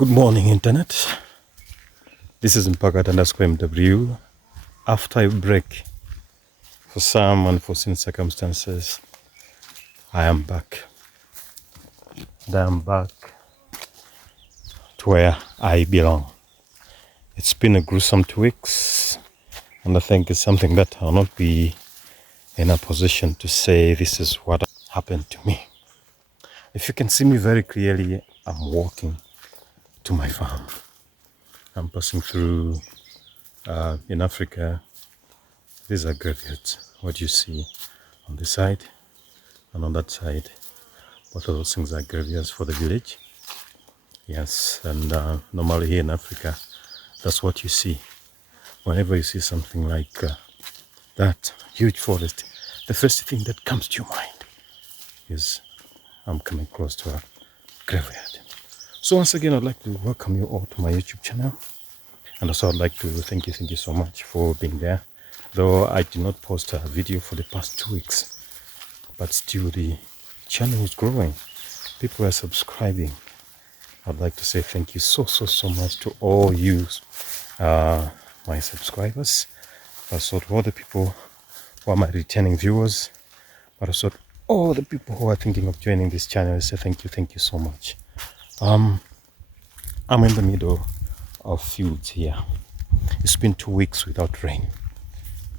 Good morning, Internet. This is Mpagat_MW. After a break, for some unforeseen circumstances, I am back. And I am back to where I belong. It's been a gruesome 2 weeks, and I think it's something that I'll not be in a position to say this is what happened to me. If you can see me very clearly, I'm walking to my farm. I'm passing through in Africa. These are graveyards. What you see on this side and on that side, both of those things are graveyards for the village. Yes, and normally here in Africa, that's what you see. Whenever you see something like that huge forest, the first thing that comes to your mind is I'm coming close to a graveyard. So once again, I'd like to welcome you all to my YouTube channel. And also I'd like to thank you so much for being there. Though I did not post a video for the past 2 weeks, but still the channel is growing. People are subscribing. I'd like to say thank you so much to all you, my subscribers, also to all the people who are my returning viewers, but also to all the people who are thinking of joining this channel. I say thank you so much. I'm in the middle of fields here. It's been 2 weeks without rain.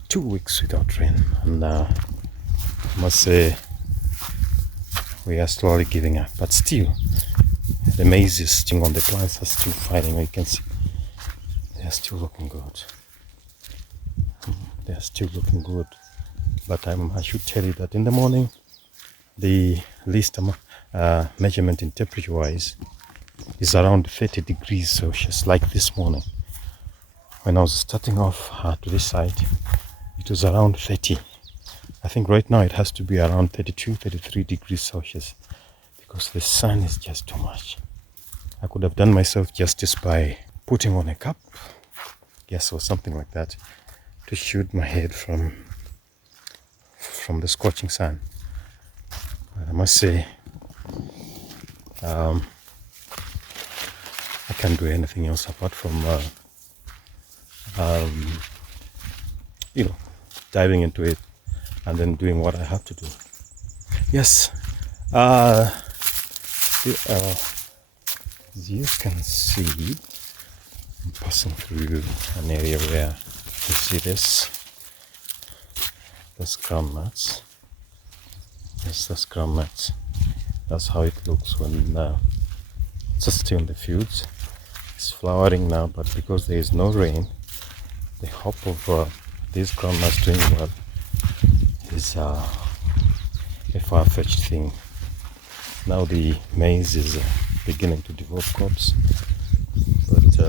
2 weeks without rain, and I must say we are slowly giving up, but still the maize is still on, the plants are still fighting. You can see they are still looking good. They are still looking good, but I should tell you that in the morning the least measurement in temperature wise is around 30 degrees Celsius. Like this morning when I was starting off to this side, it was around 30. I think right now it has to be around 32-33 degrees Celsius because the sun is just too much. I could have done myself justice by putting on a cap, yes, or something like that, to shield my head from the scorching sun. But I must say, I can't do anything else apart from diving into it and then doing what I have to do. Yes, as you can see, I'm passing through an area where you see this. That's groundnuts. Yes, that's groundnuts. That's how it looks when it's still in the fields. It's flowering now, but because there is no rain, the hope of these groundnuts doing well is a far-fetched thing. Now the maize is beginning to develop crops, but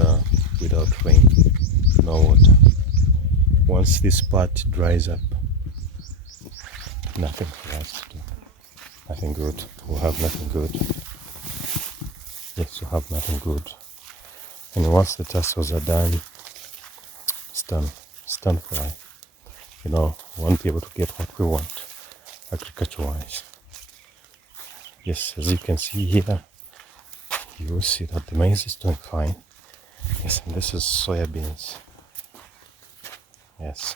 without rain, no water. Once this part dries up, nothing for us to do. Nothing good. We'll have nothing good. Yes, we'll have nothing good. And once the tassels are done, it's done. It's done for life. We won't be able to get what we want agriculture-wise. Yes, as you can see here, you will see that the maize is doing fine. Yes, and this is soya beans. Yes,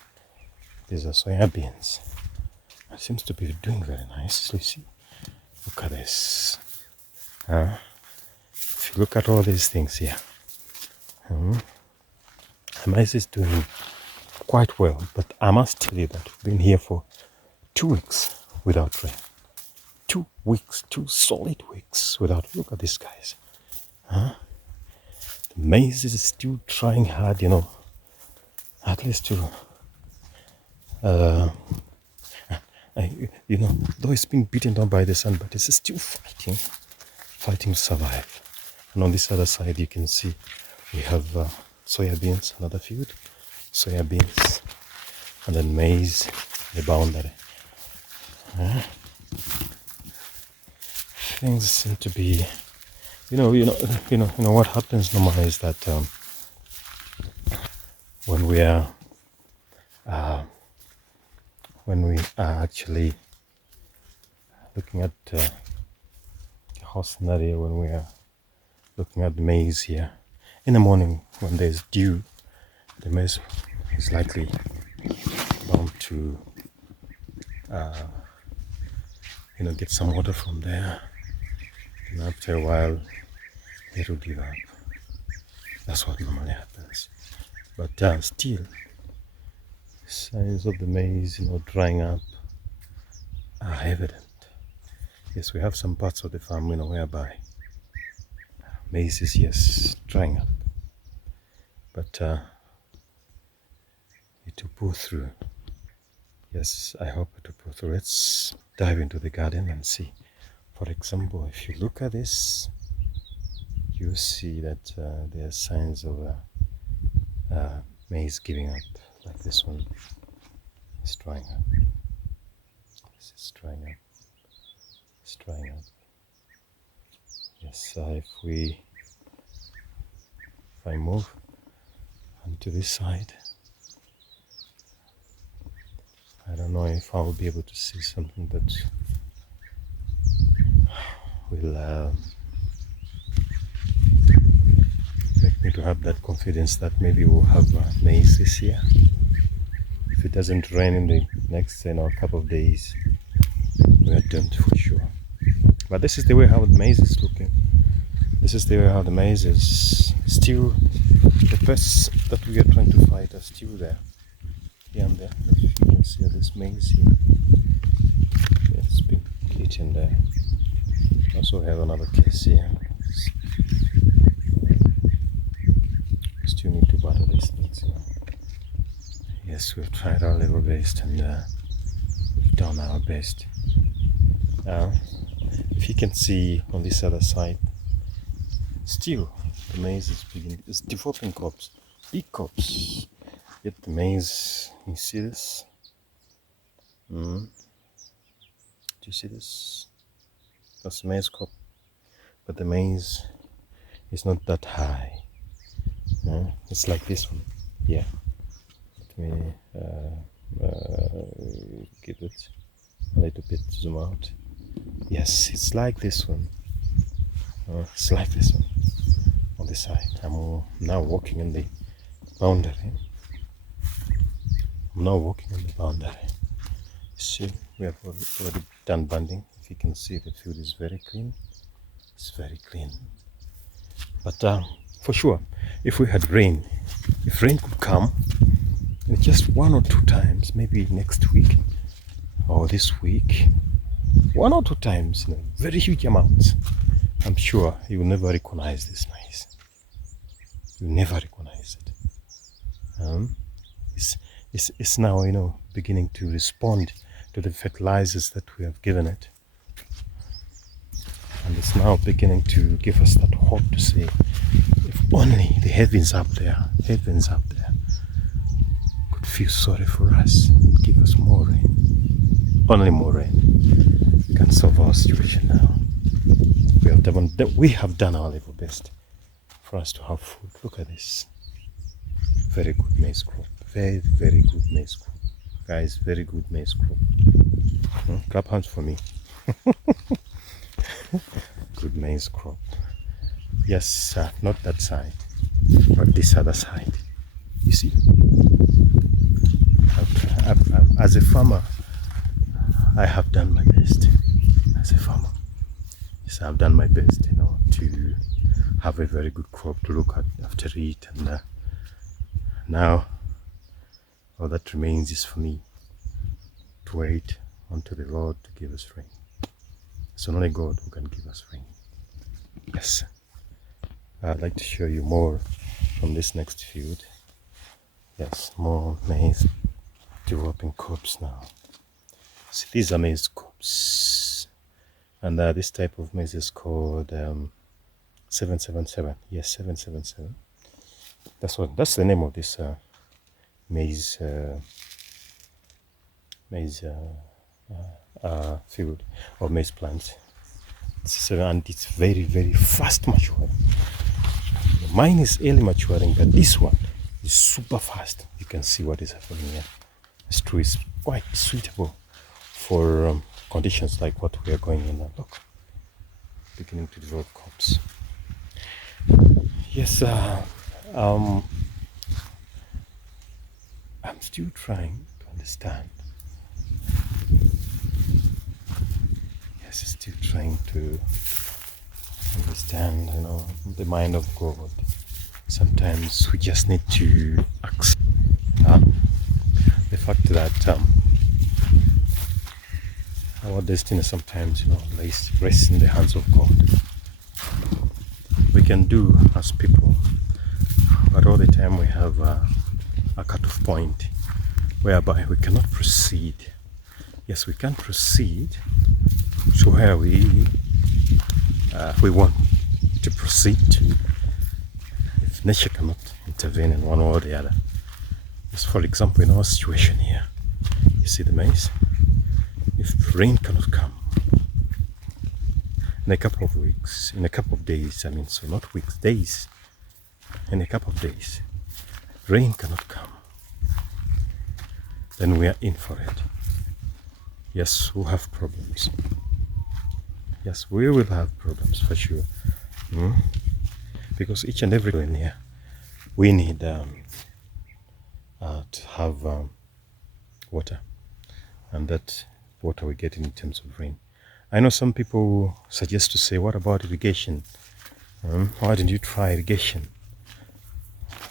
these are soya beans. It seems to be doing very nicely. See, look at this. If you look at all these things here, the maize is doing quite well. But I must tell you that we've been here for 2 weeks without rain. 2 weeks, 2 solid weeks without. Look at these guys. The maize is still trying hard, at least to, though it's been beaten down by the sun, but it's still fighting to survive. And on this other side, you can see we have soya beans, another field, soya beans, and then maize, the boundary. Things seem to be, what happens normally is that when we are actually looking at the whole scenario, when we are looking at the maize here. In the morning, when there's dew, the maize is likely bound to, get some water from there. And after a while, it will give up. That's what normally happens. But still, signs of the maize, drying up are evident. Yes, we have some parts of the farm, whereby maize is, yes, drying up. But it will pull through. Yes, I hope it will pull through. Let's dive into the garden and see. For example, if you look at this, you see that there are signs of maize giving up, like this one. It's drying up. This is drying up. It's drying up. Yes, if I move onto this side, I don't know if I will be able to see something that will make me to have that confidence that maybe we'll have maize this year. If it doesn't rain in the next couple of days, we are doomed for sure. But this is the way how the maize is looking. This is the way how the maize is still. The pests that we are trying to fight are still there, here and there. If you can see this maize here, it's been eaten there. Also have another case here. Still need to battle these things. Yes, we've tried our level best and we've done our best. If you can see on this other side, still the maize is developing crops, big crops. Yet the maize, you see this? Do you see this? That's a maize crop, but the maize is not that high. It's like this one. Yeah. Let me give it a little bit zoom out. Yes, it's like this one. It's like this one on this side. I'm now walking in the boundary. See, we have already done banding. If you can see, the field is very clean. It's very clean. But for sure, if we had rain, if rain could come, and just 1 or 2 times, maybe next week or this week, 1 or 2 times, very huge amounts, I'm sure you will never recognize this maize. You never recognize it. It's now, beginning to respond to the fertilizers that we have given it. And it's now beginning to give us that hope to say, if only the heavens up there could feel sorry for us and give us more rain. Only more rain can solve our situation now. We have done our level best for us to have food. Look at this. Very good maize crop. Very, very good maize crop. Guys, very good maize crop. Clap hands for me. Good maize crop. Yes, not that side, but this other side. You see, as a farmer, I have done my best. As a farmer, yes, I've done my best, to have a very good crop to look at after it, and now all that remains is for me to wait unto the Lord to give us rain. It's only God who can give us rain. Yes. I'd like to show you more from this next field. Yes, more maize developing crops now. See, these are maize crops. And this type of maize is called 777. Yes, 777. That's the name of this maize field or maize plant. And it's very, very fast maturing. Mine is early maturing, but this one is super fast. You can see what is happening here. It's true, it's quite suitable for conditions like what we are going in now. Look, beginning to develop crops. Yes, um, I'm still trying to understand. Yes, still trying to understand, the mind of God. Sometimes we just need to accept the fact that our destiny sometimes, rests in the hands of God. We can do as people, but all the time we have a cut-off point whereby we cannot proceed. Yes, we can proceed to where we want to proceed to, if nature cannot intervene in one way or the other. Yes, for example, in our situation here, you see the maize? If rain cannot come in a couple of weeks, in a couple of days, so not weeks, days, in a couple of days, rain cannot come, then we are in for it. Yes, we'll have problems. Yes, we will have problems for sure. Because each and every in here, we need to have water, and that water we get in terms of rain. I know some people suggest to say, what about irrigation? Why didn't you try irrigation?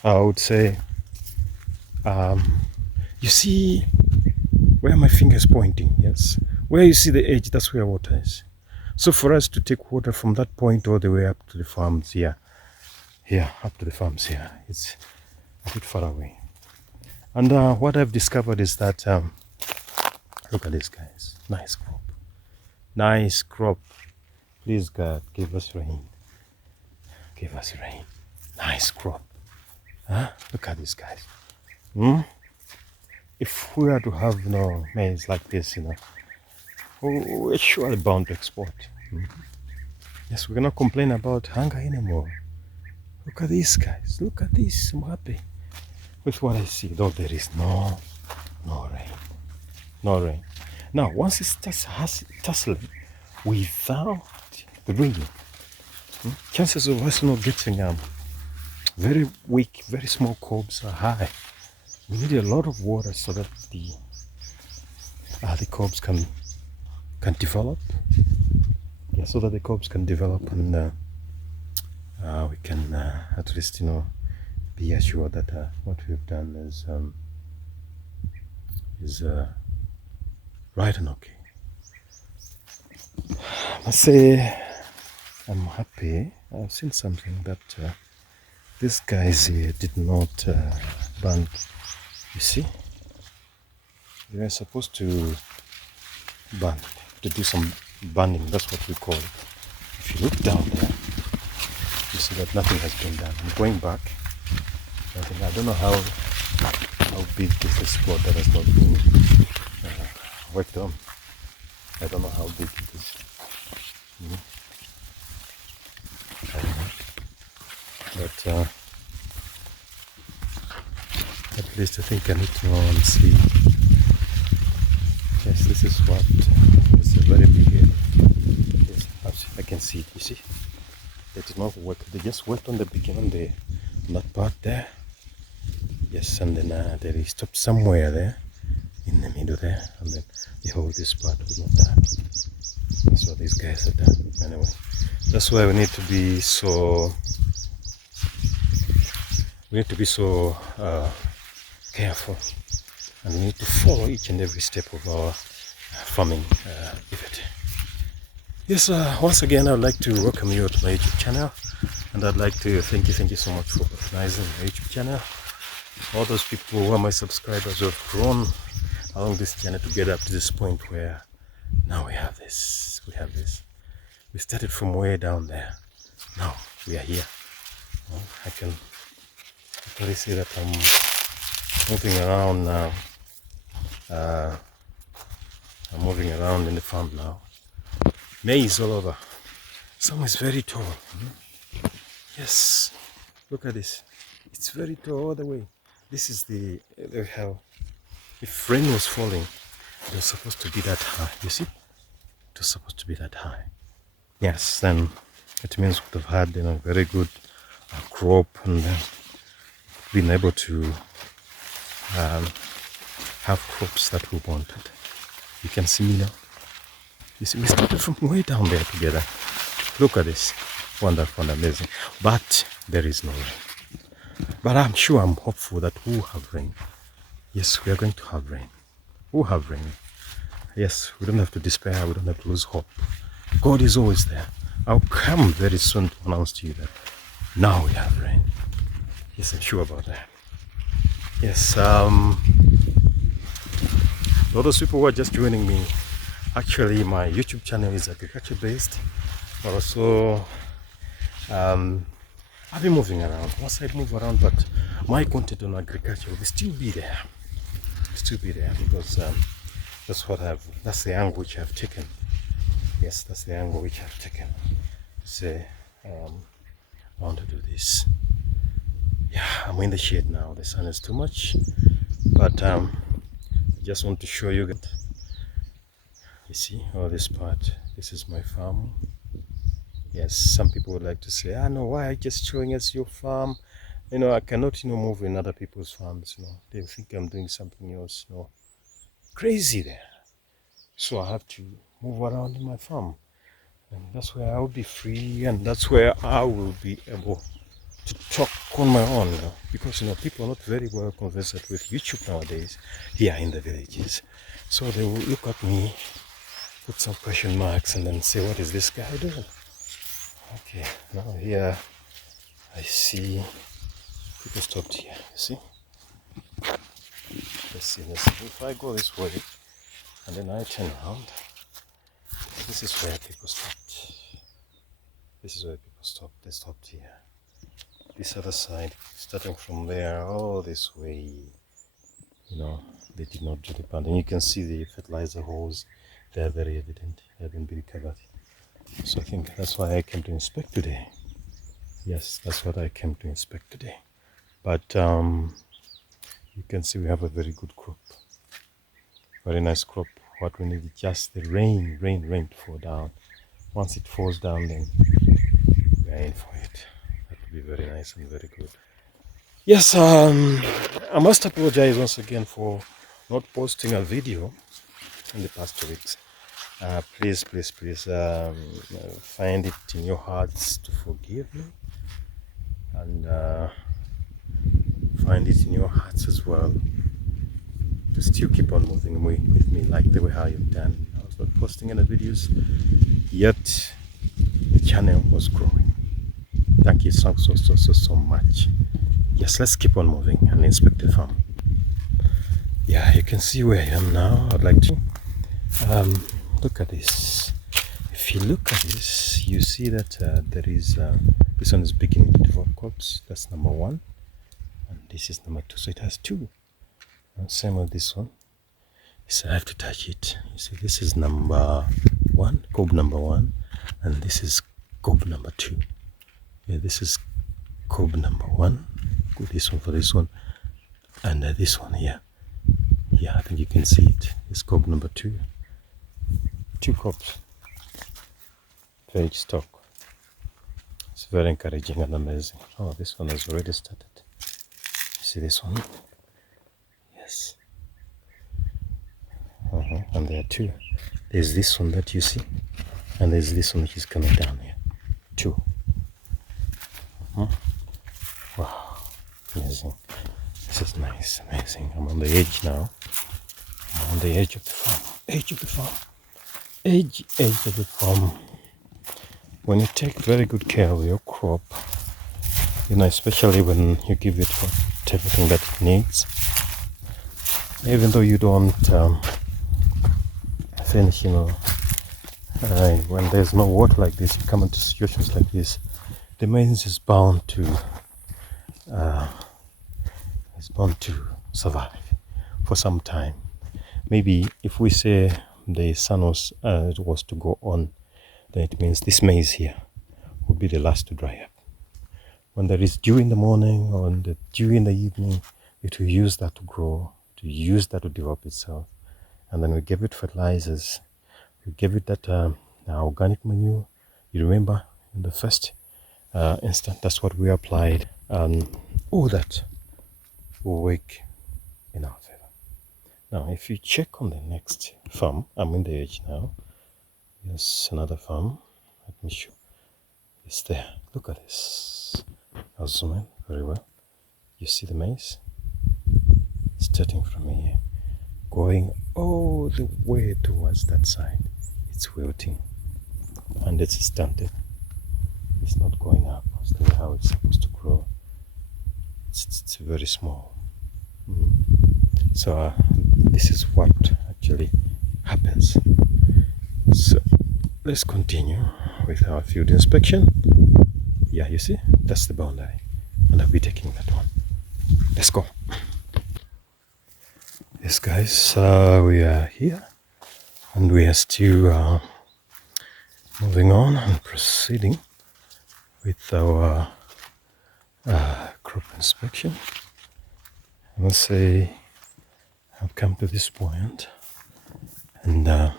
I would say, you see where my finger is pointing, yes? Where you see the edge, that's where water is. So for us to take water from that point all the way up to the farms here, up to the farms here, it's a bit far away. And what I've discovered is that, look at this, guys. Nice crop. Nice crop. Please, God, give us rain. Give us rain. Nice crop. Look at this, guys. If we are to have maize like this, we're surely bound to export. Yes, we cannot complain about hunger anymore. Look at this, guys. Look at this. I'm happy with what I see. Though there is no rain. No rain. Now, once it starts tussling without the rain, chances of us not getting very weak, very small cobs are high. We need a lot of water so that the cobs can develop. Yeah, so that the cobs can develop, and we can at least be assured that what we've done is right and okay. I say I'm happy. I've seen something that these guys here did not burn. You see, they were supposed to burn, to do some burning. That's what we call it. If you look down there, you see that nothing has been done. I'm going back. I don't know how big this is plot that has not been worked on. I don't know how big it is. But at least I think I need to know and see. Yes, this is what it's a very big area. Yes, I can see it. You see, they did not work. They just worked on the beginning, on that part there. Yes, and then they stopped somewhere there in the middle there, and then the whole this part was not done. That's what these guys have done. Anyway, that's why we need to be so. We need to be so careful, and we need to follow each and every step of our farming effort. Yes, once again, I'd like to welcome you to my YouTube channel, and I'd like to thank you so much for patronizing my YouTube channel. All those people who are my subscribers who have grown along this journey to get up to this point where now we have this. We started from way down there. Now we are here. Well, I can really see that I'm moving around now. I'm moving around in the farm now. Maize all over. Some is very tall. Yes, look at this. It's very tall all the way. This is the how. If rain was falling, it was supposed to be that high. You see, it was supposed to be that high. Yes, then it means we would have had very good crop and being able to have crops that we wanted. You can see me now. You see, we started from way down there together. Look at this. Wonderful and amazing. But there is no rain. But I'm sure, I'm hopeful that we'll have rain. Yes, we are going to have rain. We'll have rain. Yes, we don't have to despair. We don't have to lose hope. God is always there. I'll come very soon to announce to you that now we have rain. Yes, I'm sure about that. Yes, all those people who are just joining me, actually my YouTube channel is agriculture based. But also, I've been moving around. Once I move around, but my content on agriculture will still be there. Still be there because that's the angle which I've taken. Yes, that's the angle which I've taken. Say, I want to do this. Yeah, I'm in the shade now. The sun is too much, but I just want to show you that. You see, all this part. This is my farm. Yes, some people would like to say, no, why are you just showing us your farm? I cannot, move in other people's farms. They think I'm doing something else. Crazy there. So I have to move around in my farm, and that's where I will be free, and that's where I will be able to talk on my own, because people are not very well conversant with YouTube nowadays here in the villages. So they will look at me, put some question marks, and then say, what is this guy doing? Okay, now here I see people stopped here. You see? Let's see. If I go this way and then I turn around, this is where people stopped. This is where people stopped. They stopped here. This other side, starting from there all this way, they did not do the planting. You can see the fertilizer holes. They are very evident. They haven't been covered. So I think that's why I came to inspect today. Yes, that's what I came to inspect today. But you can see we have a very good crop. Very nice crop. What we need is just the rain to fall down. Once it falls down, then we are in for it. That will be very nice and very good. Yes, I must apologize once again for not posting a video in the past 2 weeks. Please find it in your hearts to forgive me, and find it in your hearts as well to still keep on moving with me like the way how you've done. I was not posting any videos, yet the channel was growing. Thank you so much. Yes, let's keep on moving and inspect the farm. Yeah, you can see where I am now. I'd like to look at this. If you look at this, you see that there is this one is beginning to develop crops. That's number 1, and this is number 2. So it has 2. And same with this one. So I have to touch it. You see, this is number 1, cob number 1, and this is cob number 2. Yeah, this is cob number 1. Go this one for this one, and this one here. Yeah, I think you can see it. It's cob number 2. 2 cobs for each stalk. It's very encouraging and amazing. Oh, this one has already started. See this one? Yes. And there are 2. There's this one that you see, and there's this one which is coming down here. 2. Wow, amazing. This is nice, amazing. I'm on the edge now. I'm on the edge of the farm. Edge of the farm. When you take very good care of your crop, especially when you give it everything that it needs, even though you don't finish, when there's no water like this, you come into situations like this, the maize is bound to survive for some time. Maybe if we say the sun was to go on, then it means this maize here will be the last to dry up. When there is dew in the morning or the dew in the evening, it will use that to grow, to use that to develop itself. And then we give it fertilizers, we give it that organic manure. You remember in the first instant. That's what we applied, and all that will work in our favor. Now, if you check on the next farm, I'm in the edge now. Yes, another farm. Let me show. It's there. Look at this. I'll zoom in very well. You see the maize? Starting from here, going all the way towards that side. It's wilting and it's stunted. It's not going up. It's the way how it's supposed to grow. It's very small. So this is what actually happens. So let's continue with our field inspection. Yeah, you see, that's the boundary, and I'll be taking that one. Let's go. Yes, guys, we are here, and we are still moving on and proceeding with our crop inspection. I must say, I've come to this point, and I'm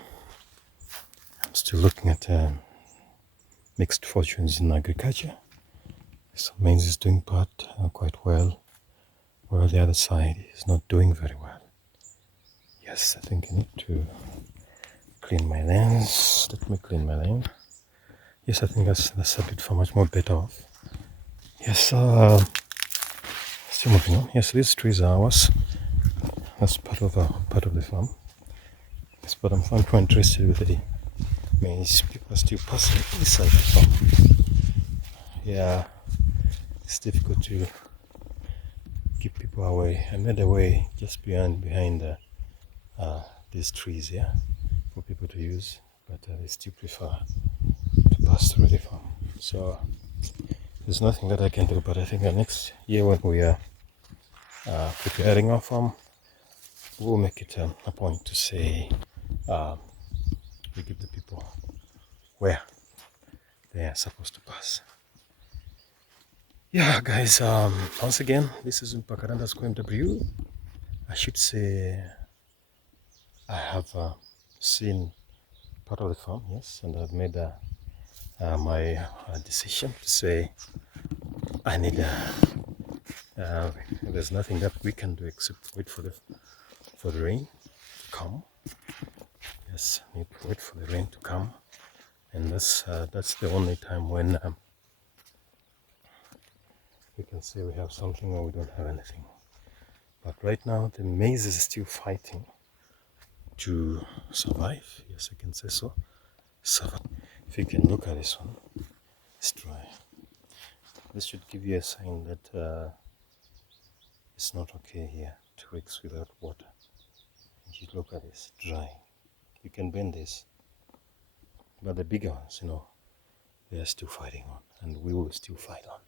still looking at mixed fortunes in agriculture. Some maize is doing quite well, while the other side is not doing very well. Yes, I think I need to clean my lens. Let me clean my lens. Yes, I think that's a bit for much more better off. Yes, still moving on. Yes, these trees are ours. That's part of the farm. Yes, but I'm quite interested with the maize. People are still passing inside the farm. Yeah, it's difficult to keep people away. I made a way just behind these trees here for people to use, but they still prefer to pass through the farm. So there's nothing that I can do, but I think next year when we are preparing our farm, we'll make it a point to say we give the people where they are supposed to pass. Yeah, guys, once again, this is Mpakaranda_MW. I should say I have seen part of the farm, yes, and I've made my decision to say I need there's nothing that we can do except wait for the rain to come. Yes, need to wait for the rain to come, and that's the only time when we can say we have something or we don't have anything. But right now the maize is still fighting to survive. Yes, I can say so. If you can look at this one, it's dry. This should give you a sign that it's not okay here. 2 weeks without water. You look at this, dry. You can bend this, but the bigger ones, they are still fighting on, and we will still fight on.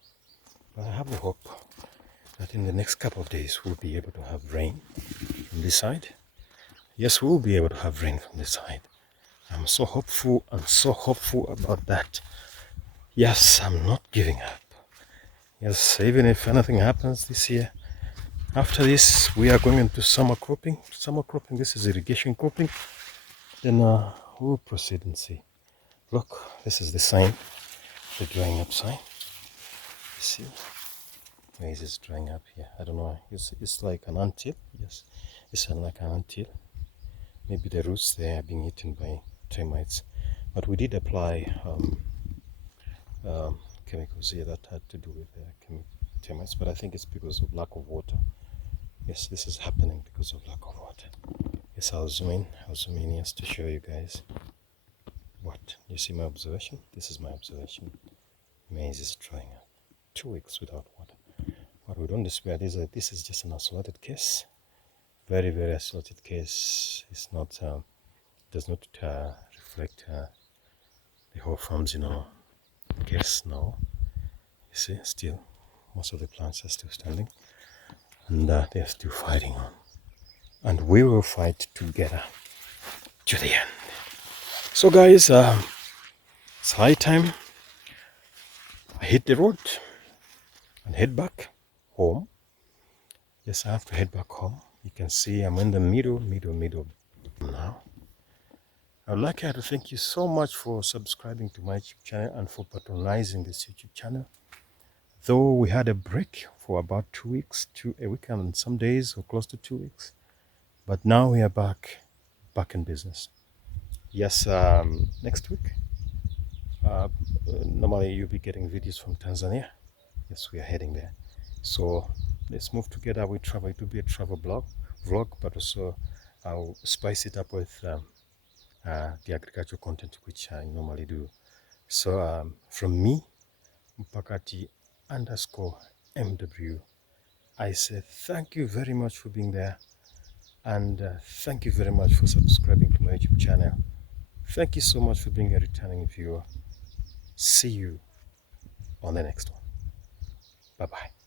But I have the hope that in the next couple of days we'll be able to have rain from this side. Yes, we'll be able to have rain from this side. I'm so hopeful about that. Yes, I'm not giving up. Yes, even if anything happens this year, after this we are going into summer cropping. This is irrigation cropping. Then we'll proceed and see. Look, this is the sign, the drying up sign. You see, maize is drying up here. I don't know, it's like an anthill. Yes, it's like an anthill. Maybe the roots there are being eaten by termites. But we did apply chemicals here that had to do with termites, but I think it's because of lack of water. Yes, this is happening because of lack of water. Yes, I'll zoom in yes, to show you guys what you see. My observation. This is my observation. Maize is drying up. 2 weeks without water. But we don't despair. This is just an isolated case. Very, very isolated case. It's not does not reflect the whole farm's case. No, you see, still most of the plants are still standing, and they are still fighting on, and we will fight together to the end. So guys, it's high time I hit the road and head back home. Yes, I have to head back home. You can see I'm in the middle now. I'd like to thank you so much for subscribing to my YouTube channel and for patronizing this YouTube channel. Though we had a break for about 2 weeks, a week and some days, or close to 2 weeks, but now we are back in business. Yes, next week, normally you'll be getting videos from Tanzania. Yes, we are heading there. So let's move together. We travel. It will be a travel vlog, but also I'll spice it up with the agricultural content which I normally do. So from me, Mpakati_MW, I say thank you very much for being there, and thank you very much for subscribing to my YouTube channel. Thank you so much for being a returning viewer. See you on the next one. Bye-bye.